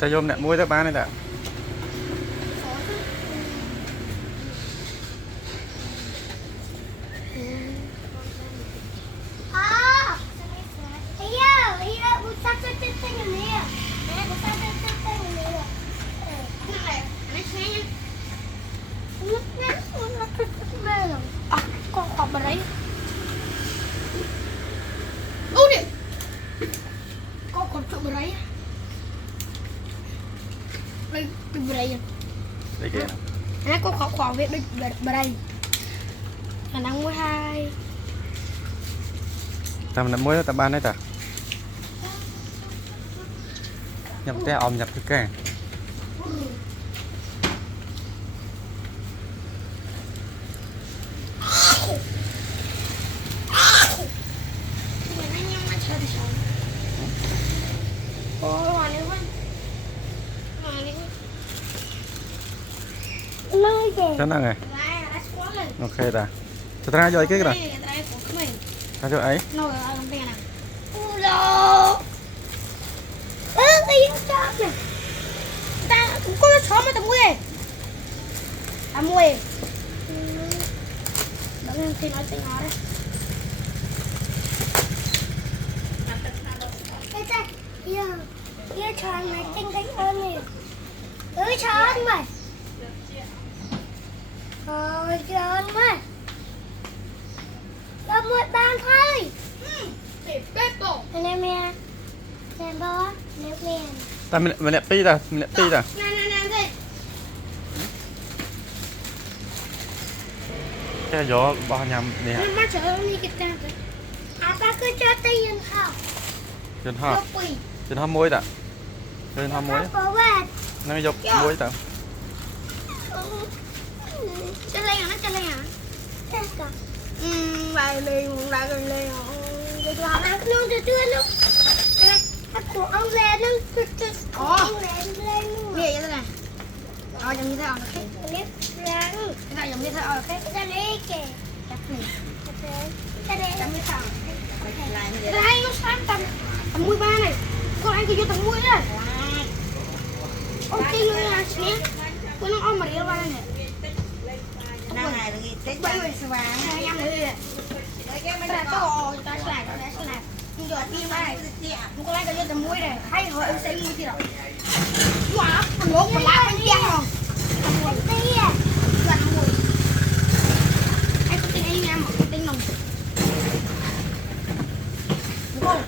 ta vô nè muối tới bán này đã con khọt vào đấy. Ôi đi. Con còn trụ vào đấy. Đây, đừng vào đây. đây kìa Con khọt việc đừng vào đây. Khả năng mỗi hai. ta nè muối ta bán đấy ta nhập te om nhập cái kè cái nào này ok ta ta ra cái rồi ta cho ấy cũng có chó mà tao mua à mua đó nên khi nói tiếng nói đấy kia tròn này tinh cánh hơn nè tròn mày tròn mày có một bàn thôi để bếp tổ anh em nè xem đó nếu nè ta mình nẹp pi ta mình nẹp pi ta nè cái gió bao nhầm nè má chở đi cái ta ta cứ cho tiền không chân hoa muối ta chân hoa muối nó dọc muối ta chân lên hả lại liền lại gần liền rồi tôi học ăn luôn từ trưa luôn của ông lên luôn ông lên luôn vậy thế này rồi giống như thế nào được cái này giống như thế nào được cái này kìa cái này giống như thế nào cái này nó sáng tầm 13 này con anh cứ vô tầm 10 đấy ok người là xé con nó ôm mà đi đâu này năm ngày là gì tết bảy mươi vàng hai năm nữa bây giờ có ta sẽ làm nhưng giờ tim này một con anh cứ vô tầm 10 này hay hỏi ông sẽ mua gì đâu wow con lỗ con lá con giang không con tí à gần 10 anh có tin anh em mà con tin không đúng không